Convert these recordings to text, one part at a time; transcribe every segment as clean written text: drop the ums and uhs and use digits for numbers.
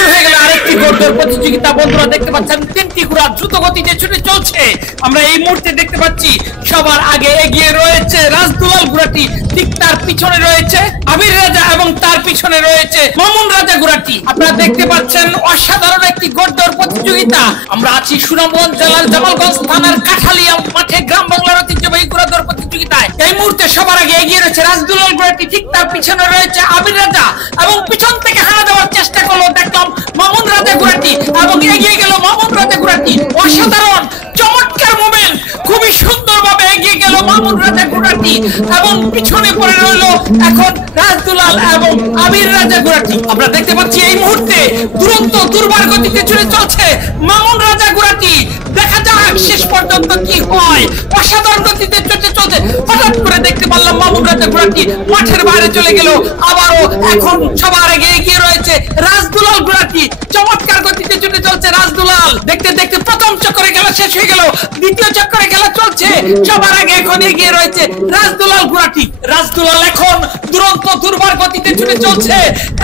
শুরু হয়ে গেল আরেকটি ঘোড়দৌড় প্রতিযোগিতা। বন্ধুরা দেখতে পাচ্ছেন তিনটি ঘোড়া দ্রুত গতিতে ছুটে চলছে। আমরা এই মুহূর্তে দেখতে পাচ্ছি সবার আগে এগিয়ে রয়েছে রাজদুলাল ঘোড়াটি, ঠিক তার পিছনে রয়েছে আবির রাজা এবং তার পিছনে রয়েছে মামুন রাজা ঘোড়াটি। আপনারা দেখতে পাচ্ছেন অসাধারণ একটি ঘোড়দৌড় প্রতিযোগিতা। আমরা আছি সুনামগঞ্জ জেলার জামালগঞ্জ থানার কাঠালিয়া মাঠে গ্রাম বাংলার ঐতিহ্যবাহী ঘোড়দৌড় প্রতিযোগিতায়। এই মুহূর্তে সবার আগে এগিয়ে রয়েছে রাজদুলাল ঘোড়াটি, ঠিক তার পিছনে রয়েছে আবির রাজা এবং পিছন থেকে হানা দেওয়ার চেষ্টা করলো দেখলাম মামুন রাজা ঘোড়াটি এবং এগিয়ে গেল মামুন রাজা ঘোড়াটি। অসাধারণ চমৎকার মোমেন্ট, খুবই সুন্দরভাবে এগিয়ে গেল মামুন রাজা ঘোড়াটি এবং পিছনে পড়ে রইল এখন রাজদুলাল এবং আবির রাজা ঘোড়াটি। আমরা দেখতে পাচ্ছি এই মুহূর্তে দুরন্ত দুর্বার গতিতে চলে চলছে মামুন রাজা ঘোড়াটি। দেখা যাক শেষ পর্যন্ত কি হয়। অসাধারণ গতিতে চলছে। হঠাৎ করে দেখতে পারলাম মামুন রাজা ঘোড়াটি মাঠের বাইরে চলে গেল। আবারও এখন সবার আগে এগিয়ে রয়েছে রাজদুলাল ঘোড়াটি। চমৎকার গতিতে ছুটে চলছে রাজদুলাল। দেখতে দেখতে প্রথম চক্করে খেলা শেষ হয়ে গেল, দ্বিতীয় চক্করে খেলা চলছে। সবার আগে এখন এগিয়ে রয়েছে রাজদুলাল ঘোড়াটি। রাজদুলাল এখন দুরন্ত দুর্বার গতিতে ছুটে চলছে,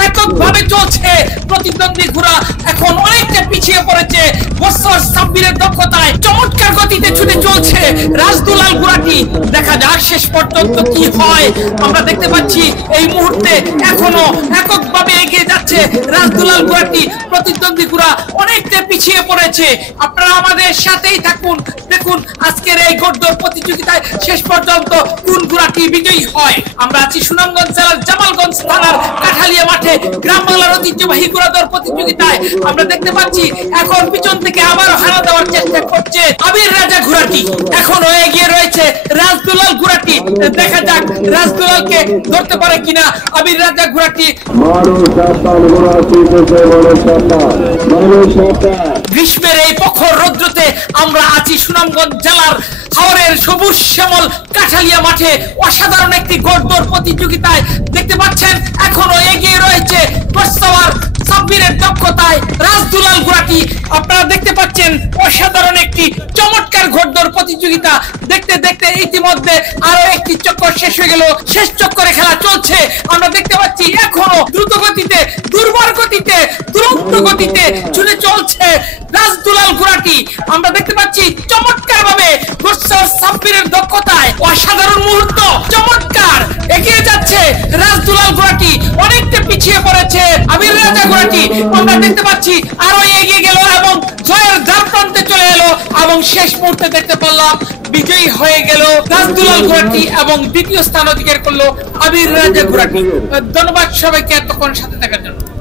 এককভাবে চলছে। প্রতিদ্বন্দ্বী ঘোড়া এখন অনেকটা পিছিয়ে পড়েছে। বছর সাব্বিরের দক্ষতায় চমৎকার গতিতে ছুটে চলছে রাজদুলাল ঘোড়াটি। দেখা যাক শেষ পর্যন্ত কি হয়। আমরা দেখতে পাচ্ছি এই মুহূর্তে এখনো এককভাবে এগিয়ে যাচ্ছে রাজদুলাল ঘোড়াটি। প্রতিদ্বন্দ্বী ঘোড়া অনেকটা পিছিয়ে পড়েছে। আপনারা আমাদের সাথেই থাকুন, দেখুন আজকের এই ঘোড়দৌড় প্রতিযোগিতায় শেষ পর্যন্ত কোন ঘোড়াটি বিজয়ী হয়। আমরা আছি সুনামগঞ্জ জেলার জামালগঞ্জ থানার কাঠালিয়া মাঠে গ্রাম বাংলার ঐতিহ্যবাহী ঘোড়দৌড় প্রতিযোগিতায়। আমরা দেখতে পাচ্ছি এখন পিছন থেকে আবার হানা দেওয়ার চেষ্টা করছে আবির রাজা ঘোড়াটি। এখনো এগিয়ে রয়েছে রাজদুলাল ঘোড়াটি। দেখা যাক রাজদুলালকে ধরতে পারে কিনা আবির রাজা ঘোড়াটি। গ্রীষ্মের এই প্রখর রৌদ্রতে আমরা আছি সুনামগঞ্জ জেলার হাওরের সবুজ শ্যামল কাঠালিয়া মাঠে অসাধারণ একটি ঘোড়দৌড় প্রতিযোগিতায়। দেখতে পাচ্ছেন এখনো এগিয়ে রয়েছে পেশাওয়ার সাব্বিরের দক্ষতায় রাজদুলাল ঘোড়াটি। আপনারা দেখতে পাচ্ছেন অসাধারণ একটি চমৎকার ঘোড়দৌড় প্রতিযোগিতা। দেখতে দেখতে ইতিমধ্যে আরো একটি চক্কর শেষ হয়ে গেল, শেষ চক্করে খেলা চলছে। আমরা দেখতে পাচ্ছি এখনো দ্রুত গতিতে দুর্বার গতিতে দুরন্ত গতিতে ছুটে চলছে রাজদুলাল ঘোড়াটি। আমরা দেখতে পাচ্ছি চমৎকার ভাবে সাব্বিরের দক্ষতায় অসাধারণ মুহূর্ত, চমৎকার এগিয়ে যাচ্ছে রাজদুলাল ঘোড়াটি। অনেকটা পিছিয়ে পড়েছে আবির রাজা ঘোড়াটি। আমরা দেখতে পাচ্ছি আরো এগিয়ে গেল এবং জয়ের দ্বার প্রান্তে চলে এলো এবং শেষ মুহূর্তে দেখতে পারলাম বিজয়ী হয়ে গেল রাজদুলাল ঘোড়াটি এবং দ্বিতীয় স্থান অধিকার করলো আবির রাজা ঘোড়াটি। ধন্যবাদ সবাইকে এতক্ষণ সাথে থাকার জন্য।